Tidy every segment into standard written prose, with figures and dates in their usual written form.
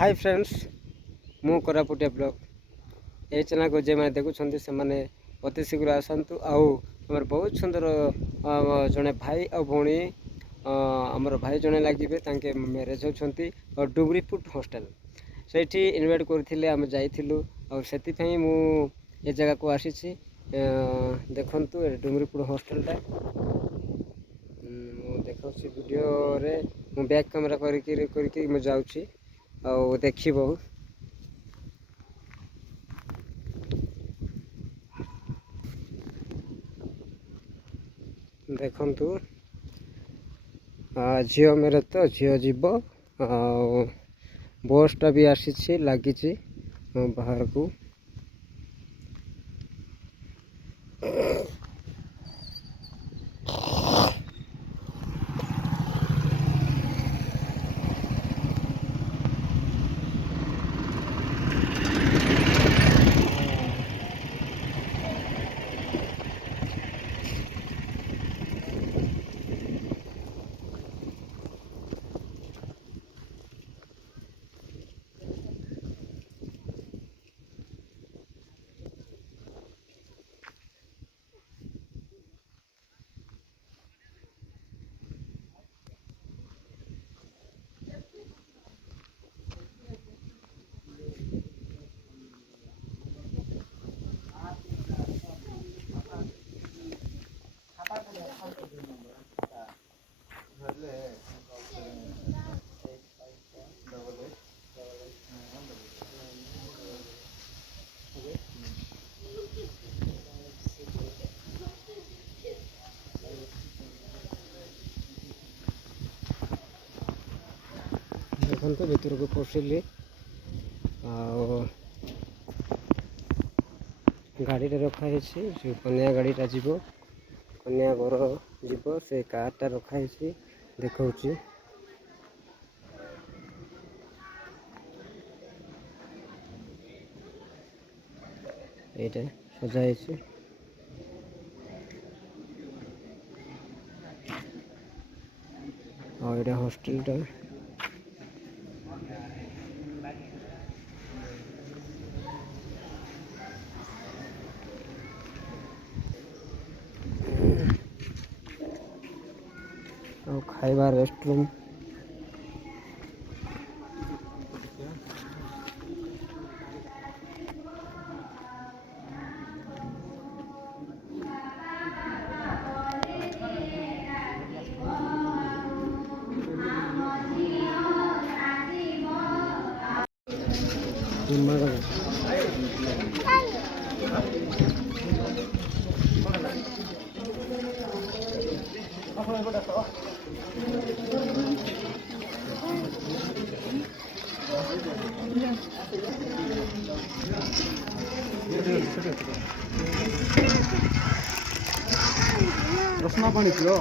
hi friends मु कोरापुटिया blog ये channel को जे मैंने देखुं से मैंने अति शीघ्र आसतु आमर बहुत सुंदर जड़े भाई आ भौणी आमर भाई जड़े लगे मैरेज होती और डुंगरीपुट हॉस्टल से इनवाइट करते आम जाइलु और से मु ये जगह को आसी देखु डुंगरीपुट हॉस्टलटा देखा वीडियो रे मु बैक कैमेरा करके जाऊँगी और देखिए देखु झील मेरे तो झील जीव बसटा भी आसी लगी बाहर को देखो भीतर को पशिली गाड़ी रखाई जो कन्या गाड़ीटा जीव कन्या घर जीव से कारटा रखाई देखा ये सजाई और ये हॉस्टेलटा और खाइबा रेस्टरूम रसना पानी पियो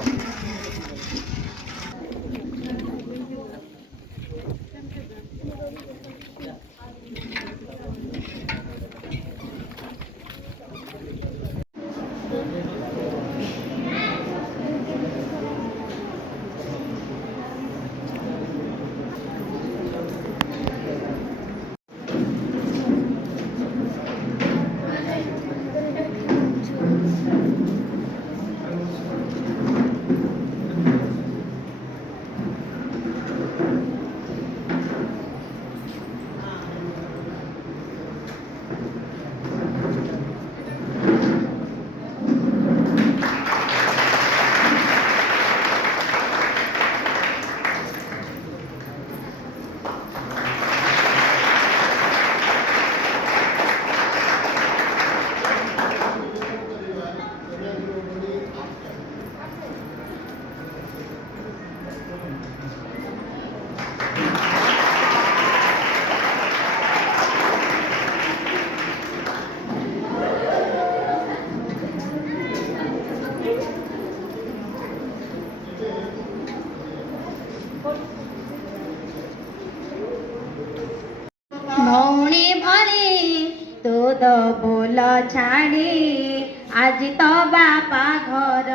भौणी भले तो तो बोल छाड़ी आज तो बापा घर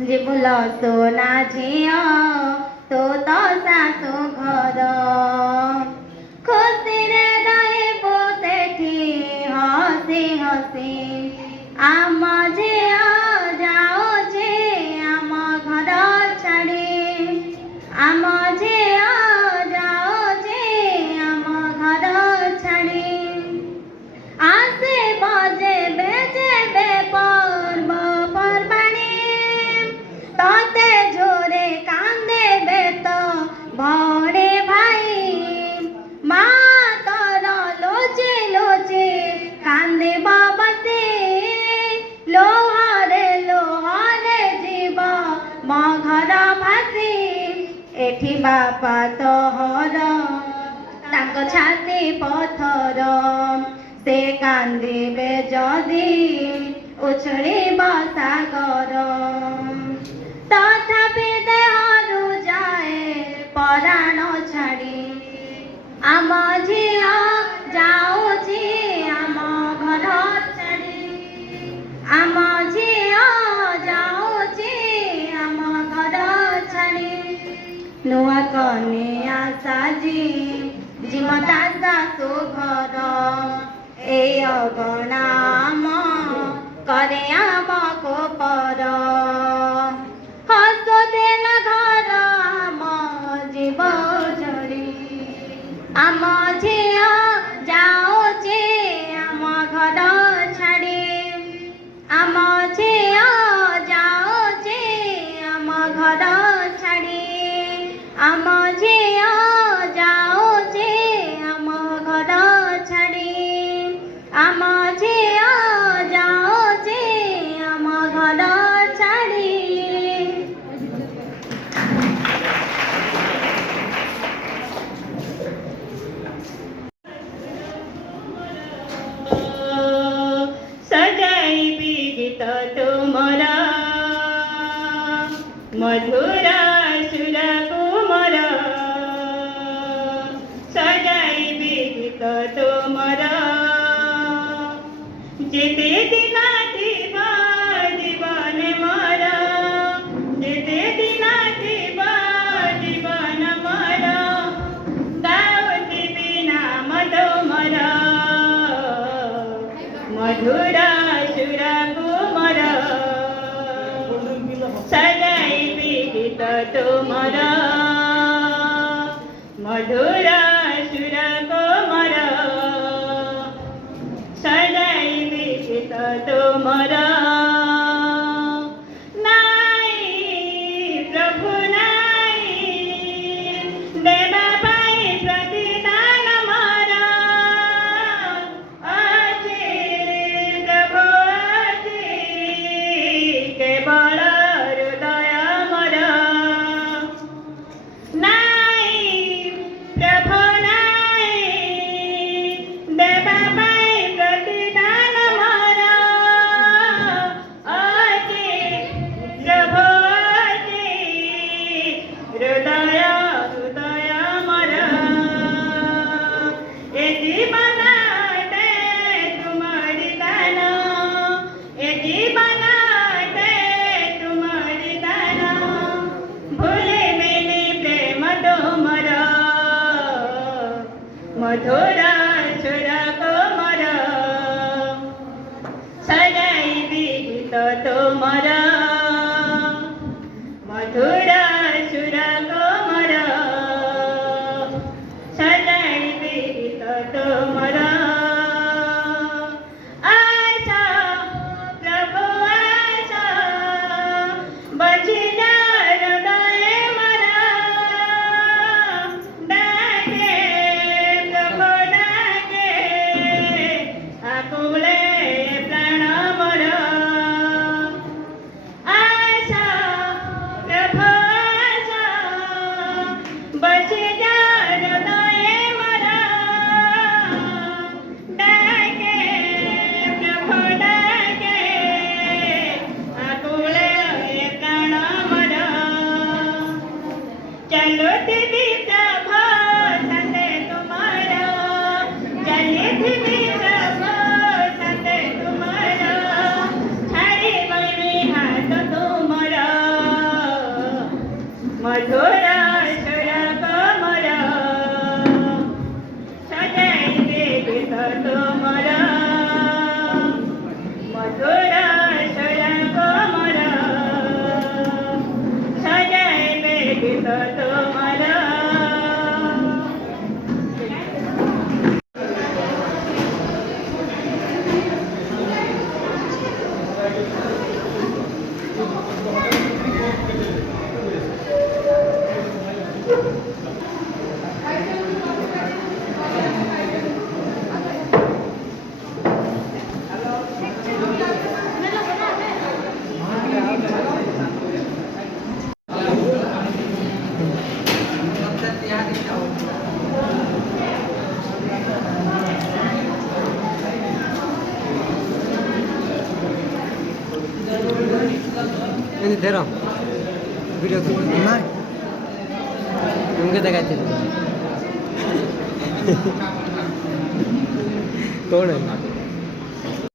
जे बोल सोना झिया तो तो सासु घर ଆମ ଝିଅ ଯାଉଛି ଆମ ଘର ଛାଡ଼ି ଆସିବ ଯେବେ ଯେବେ ପର୍ବପର୍ବାଣି ତତେ ଜୋରେ କାନ୍ଦେବେ ତ ଭଣେ ଭାଇ ମା ତୋର ଲୁଚି ଲୁଚି କାନ୍ଦିବ ବସି ଲୋହରେ ଯିବ ମୋ ଘର ଭାସି ଏଠି ବାପା ତୋହର ତାଙ୍କ ଛାତି ପଥର ସେ କାନ୍ଦିବେ ଯଦି ଉଛୁଳିବ ସାଗର ତଥାପି ଦେହରୁ ଯାଏ ପରାଣ ଛାଡ଼ି ଆମ ଝିଅ ଯାଉଛି ଆମ ଘର ଛାଡ଼ି ଆମ ଝିଅ ଯାଉଛି ଆମ ଘର ଛାଡ଼ି ନୂଆ କନିଆ ସାଜି ଯିମ ତା ଶାଶୁ ଘର এই অগণা আম করে আমাকে পর হসদেলা ঘর আম জীব জড়ি আম ঝিও যাଉଛି আম ঘর ছাড়ি আম ঝিও যাଉଛି আম ঘর ছাড়ি আম ঝিও যাଉଛି আম ঘর ছাড়ি ଆମ ଝିଅ ଯାଉଛି ଆମ ଘର ଛାଡ଼ି ସଜାଇବି ଗୀତ ତୁମର ମଧୁର ସୁର କୁମର ସଜାଇବି ଗୀତ ତୁମର যেতে দিন দিব জীবন মর যেতে দিন দিব জীবন মর গাউতিবি নাম তোমর মধুর সুর কুমর সজাইবি গীত তোমর মধুর সুর কুমর সজাইবি গীত তোমর নাই প্রভু নাই দেবা পাই প্রতিদান মর আছে প্রভু আছে কেবল হৃদয় মর নাই প্রভু নাই দেবা পাই প্রতিদান মর আছে প্রভু আছে হৃদয় হৃদয় মর এ জীবনতে তোমারি দান এ জীবনতে তোমারি দান ভুলিবিনি প্রেম তোমর মধুর সুর কোমর সজাইবি গীত তোমর মধুর সুর কোমর সজাইবি গীত তোমর আশা প্রভু আশা বজি হৃদয়ে মর ডাকে প্রভু ডাকে আকুলে প্রাণ মর আশা প্রভু আশা বজি হৃদয়ে মর ডাকে প্রভু ডাকে আকুলে প্রাণ মর চলতি প্রভু সতে তোমার চলতি প্রভু সতে তোমার ছাড়িবনি হাত তোমার মধুর সুর কোমর সজাইবে গীত তোমার মধুর সুর কোমর সজাইবে গীত তোমার तुम्हारा ଏମିତି ଧର ଭିଡ଼ିଓ तुमके देखाइଥିଲି कौन है